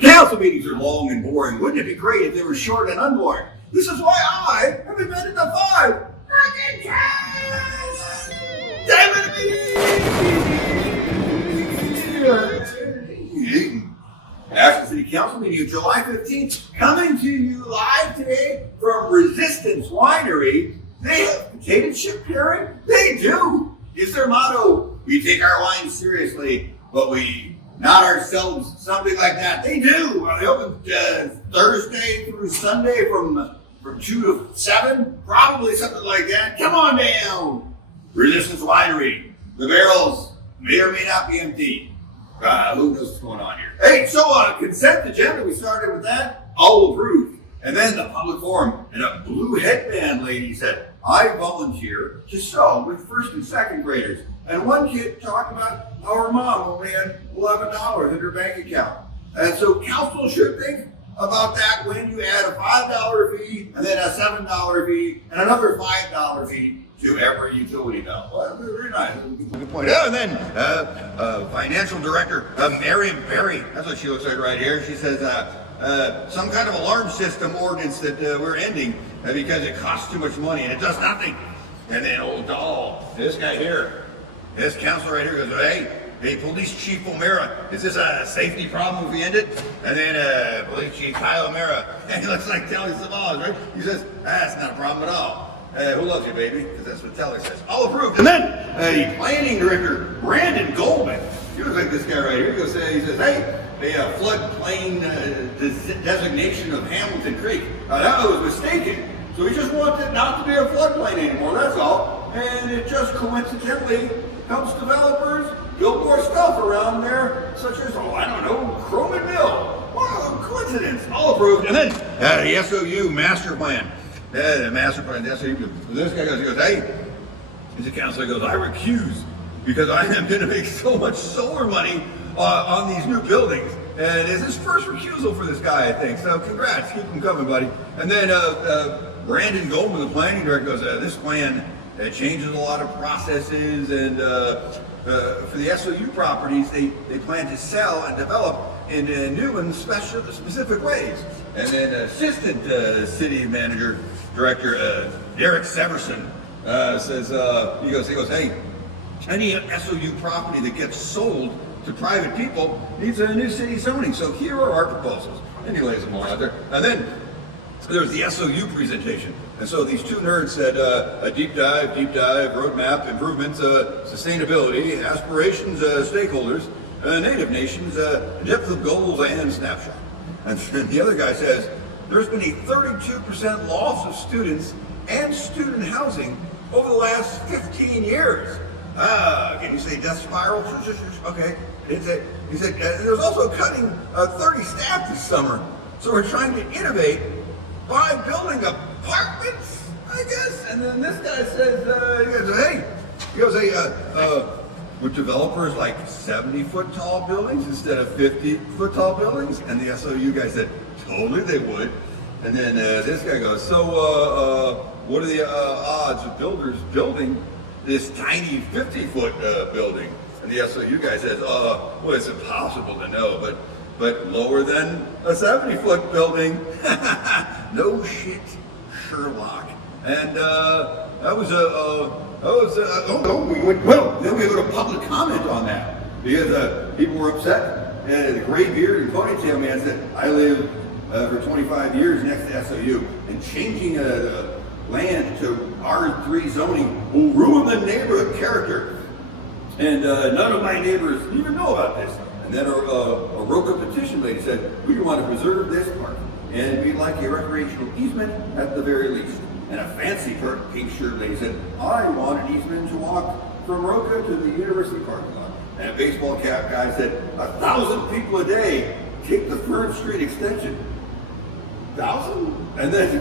Council meetings are long and boring. Wouldn't it be great if they were short and unboring? This is why I have invented the 5 freaking cats! Ashland City Council meeting of July 15th, coming to you live today from Resistance Winery. They have potato chip pairing? They do! It's their motto, we take our wine seriously, but we not ourselves, something like that. They do! They open Thursday through Sunday from 2 to 7, probably something like that. Come on down! Resistance Winery. The barrels may or may not be empty. Who knows what's going on here? Hey, so consent agenda, we started with that. All approved. And then the public forum, and a blue headband lady said, I volunteer to sew with first and second graders. And one kid talked about how her mom only had $11 in her bank account. And so council should think about that when you add a $5 fee, and then a $7 fee, and another $5 fee to every utility bill. Well, very nice. Good point. Oh, and then financial director Marion Berry, that's what she looks like right here. She says some kind of alarm system ordinance that we're ending because it costs too much money and it does nothing. And then old doll, this guy here, this counselor right here goes, hey, Police Chief O'Mara, is this a safety problem if we end it? And then Police Chief Kyle O'Mara, and he looks like Telly Savalas, right? He says, that's not a problem at all. Who loves you, baby? Because that's what Telly says. All approved. And then the planning director, Brandon Goldman, he looks like this guy right here. He says, hey, a floodplain designation of Hamilton Creek. That was mistaken. So he just wants it not to be a floodplain anymore, that's all. And it just coincidentally helps developers build more stuff around there, such as, Chrome and Mill. Wow, coincidence. All approved. And then the SOU Master Plan. The Master Plan, the SOU. This guy goes, hey, he's a counselor, he goes, I recuse because I am going to make so much solar money on these new buildings. And it's his first recusal for this guy, I think. So congrats, keep him coming, buddy. And then Brandon Goldman, the planning director, goes, this plan changes a lot of processes, and for the SOU properties, they plan to sell and develop in new and specific ways. And then assistant city manager director Derek Severson says, he goes, hey, any SOU property that gets sold to private people needs a new city zoning. So here are our proposals. And he lays them all out there. And then there's the SOU presentation. And so these two nerds said a deep dive, roadmap, improvements, sustainability, aspirations, stakeholders, native nations, depth of goals, and snapshot. And the other guy says, there's been a 32% loss of students and student housing over the last 15 years. Can you say death spiral? Okay. He said, there's also cutting 30 staff this summer. So we're trying to innovate by building apartments, I guess. And then this guy says, would developers like 70-foot tall buildings instead of 50-foot tall buildings? And the SOU guy said, totally they would. And then this guy goes, so what are the odds of builders building this tiny 50-foot building? And the SOU guy says, well, it's impossible to know, but lower than a 70-foot building. No shit, Sherlock. And then we go to public comment on that because people were upset. The gray beard and ponytail man said, I lived for 25 years next to SOU, and changing land to R3 zoning will ruin the neighborhood character. And none of my neighbors even know about this. And then a Roca petition lady said, we want to preserve this park, and we'd like a recreational easement at the very least. And a fancy pink shirt lady said, I want an easement to walk from Roca to the university parking lot. And a baseball cap guy said, 1,000 people a day take the 3rd Street extension. 1,000? And then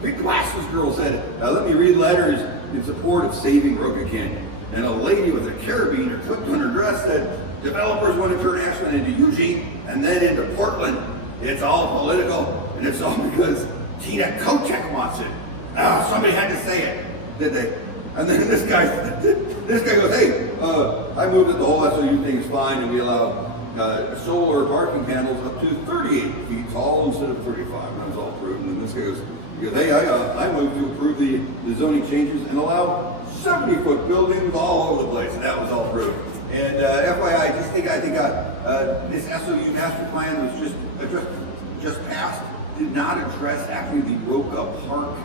big glasses girl said, let me read letters in support of saving Roca Canyon. And a lady with a carabiner clipped on her dress said, developers want to turn Ashland into Eugene and then into Portland. It's all political, and it's all because Tina Kochek wants it. Somebody had to say it, did they? And then this guy goes, hey, I moved that the whole SOU thing is fine, and we allow solar parking panels up to 38 feet tall instead of 35. That was all approved. And then this guy goes, hey, I move to approve the zoning changes and allow 70-foot buildings all over the place. And that was all approved. And FYI, I think this SOU Master Plan was just passed, did not address actually the Roca Park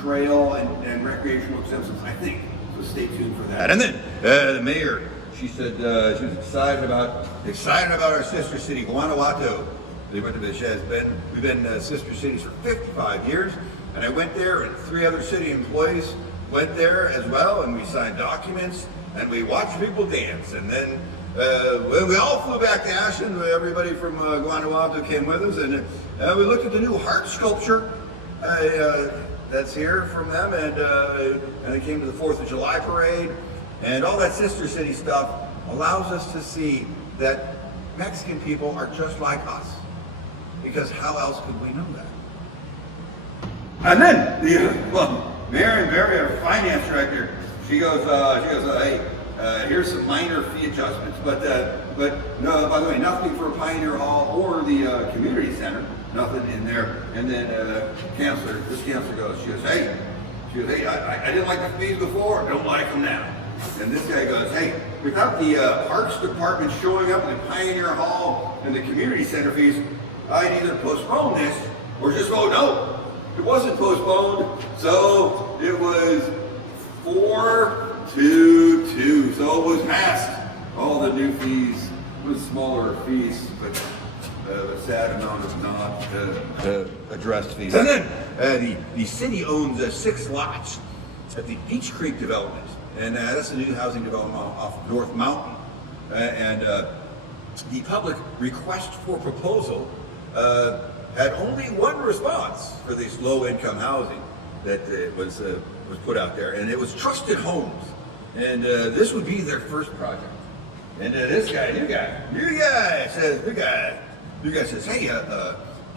trail and recreational exemptions, I think. So stay tuned for that. And then the mayor, she said she was excited about our sister city, Guanajuato. We've been sister cities for 55 years, and I went there, and 3 other city employees went there as well, and we signed documents, and we watched people dance, and then we all flew back to Ashland. Everybody from Guanajuato came with us, and we looked at the new heart sculpture that's here from them, and they came to the 4th of July parade, and all that sister city stuff allows us to see that Mexican people are just like us. Because how else could we know that? And then the Mayor and Barry, our finance director, she goes, hey, here's some minor fee adjustments, but no, by the way, nothing for Pioneer Hall or the community center, nothing in there. And then this counselor goes, she goes, hey, I didn't like the fees before, don't like them now. And this guy goes, hey, without the Parks Department showing up in the Pioneer Hall and the community center fees, I'd either postpone this or just vote no. It wasn't postponed, so it was 4-2. So it was passed. All the new fees, with smaller fees, but a sad amount of not addressed fees. And then the city owns 6 lots at the Beach Creek development. And that's a new housing development off North Mountain. And the public request for proposal had only one response for this low-income housing that was put out there, and it was Trusted Homes. And this would be their first project. And this guy, new guy says, hey,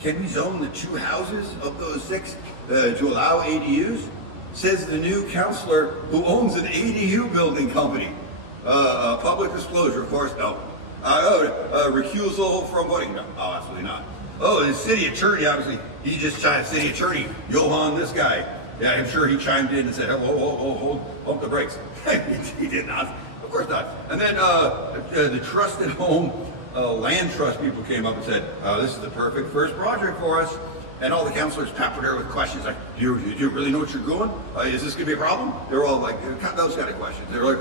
can we zone the 2 houses of those 6 to allow ADUs? Says the new counselor who owns an ADU building company. Public disclosure, of course, no. Recusal from voting, no, absolutely not. Oh, the city attorney, obviously, he just chimed, city attorney, Johan, this guy. Yeah, I'm sure he chimed in and said, hold the brakes. He did not, of course not. And then the Trusted Home Land Trust people came up and said, this is the perfect first project for us. And all the counselors peppered her with questions like, do you really know what you're doing? Is this gonna be a problem? They're all like, those kind of questions. They're like,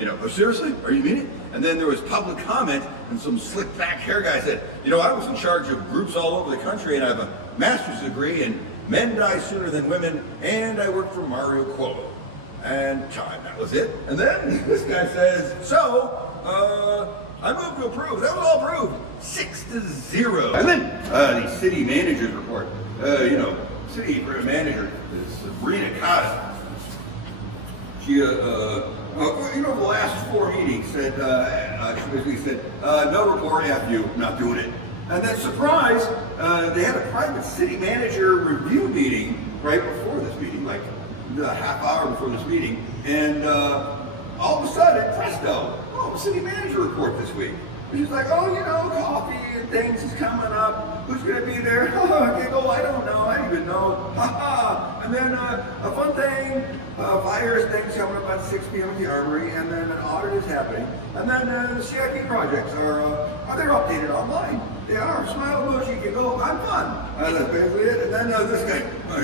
oh, seriously? Are you mean it? And then there was public comment, and some slick back hair guy said, I was in charge of groups all over the country, and I have a master's degree, and men die sooner than women, and I worked for Mario Cuomo. And that was it. And then this guy says, so, I moved to approve. That was all approved. 6-0. And then the city manager's report. City manager is Sabrina Cotta. She, the last 4 meetings said, she basically said, no report, F you, not doing it. And then, surprise, they had a private city manager review meeting right before this meeting, like a half hour before this meeting, and all of a sudden, presto, city manager report this week. She's like, coffee and things is coming up. Who's going to be there? Giggle, I don't know. I don't even know. And then a fun thing, fires things coming up at 6 p.m. at the Armory, and then an audit is happening. And then the CIP projects are they're updated online. They are. Smile emoji, giggle, I'm fun. That's basically it. And then this guy, I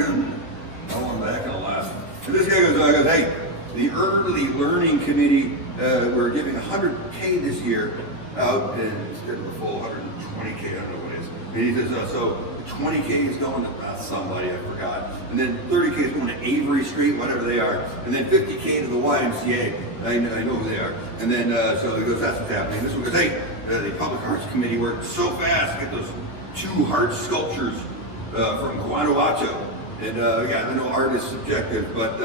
want that kind of laugh. And this guy goes, hey, the Early Learning Committee, we're giving $100K this year out instead of the full 120K, I don't know what it is. And he says, so 20K is going to somebody, I forgot. And then 30K is going to Avery Street, whatever they are. And then 50K to the YMCA. I know who they are. And then, so he goes, that's what's happening. This one goes, hey, the Public Arts Committee worked so fast to get those 2 heart sculptures from Guanajuato. And I know art is subjective, but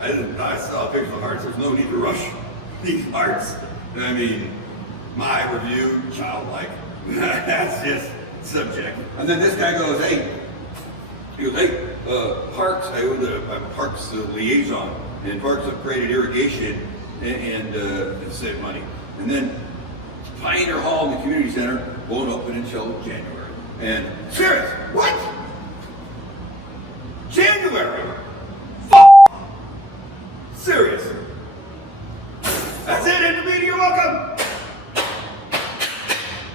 I saw pictures of hearts. There's no need to rush these hearts. I mean, my review, childlike. That's just subjective. And then this guy goes, hey, Parks, I'm Parks liaison, and Parks have created irrigation and save money. And then Pioneer Hall in the community center won't open until January. And serious, what? January? Serious. That's it, end of the meeting, you're welcome.